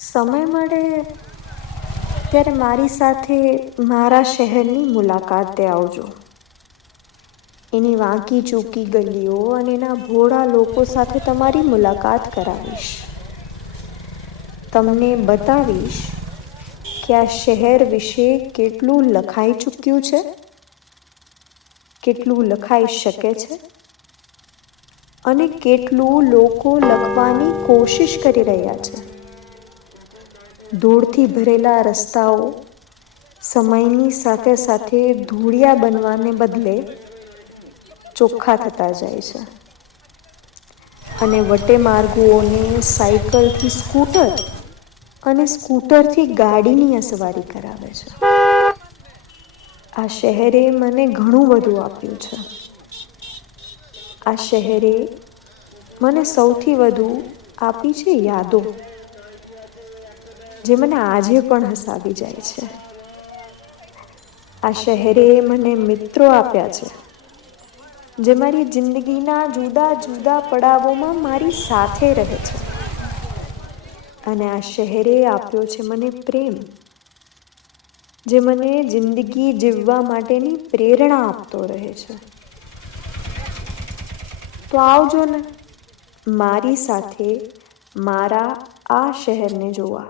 સમય મળે ત્યારે મારી સાથે મારા શહેરની મુલાકાતે આવજો. એની વાંકી ચૂકી ગલીઓ અને એના ભોળા લોકો સાથે તમારી મુલાકાત કરાવીશ. તમને બતાવીશ કે આ શહેર વિશે કેટલું લખાઈ ચૂક્યું છે? કેટલું લખાઈ શકે છે? અને કેટલું લોકો લખવાની કોશિશ કરી રહ્યા છે? ધૂળથી ભરેલા રસ્તાઓ સમયની સાથે સાથે ધૂળિયા બનવાને બદલે ચોખ્ખા થતા જાય છે. અને વટે માર્ગોને સાયકલથી સ્કૂટર અને સ્કૂટરથી ગાડીની અસવારી કરાવે છે. આ શહેરે મને ઘણું બધું આપ્યું છે. આ શહેરે મને સૌથી વધુ આપી છે યાદો. જે મને આજે પણ હસાવી જાય છે. આ શહેરે મને મિત્રો આપ્યા છે, જે મારી જિંદગીના જુદા જુદા પડાવોમાં મારી સાથે રહે છે. અને આ શહેરે આપ્યો છે મને પ્રેમ, જે મને જિંદગી જીવવા માટેની પ્રેરણા આપતો રહે છે. તો આવજો ને મારી સાથે મારા આ શહેરને જોવા.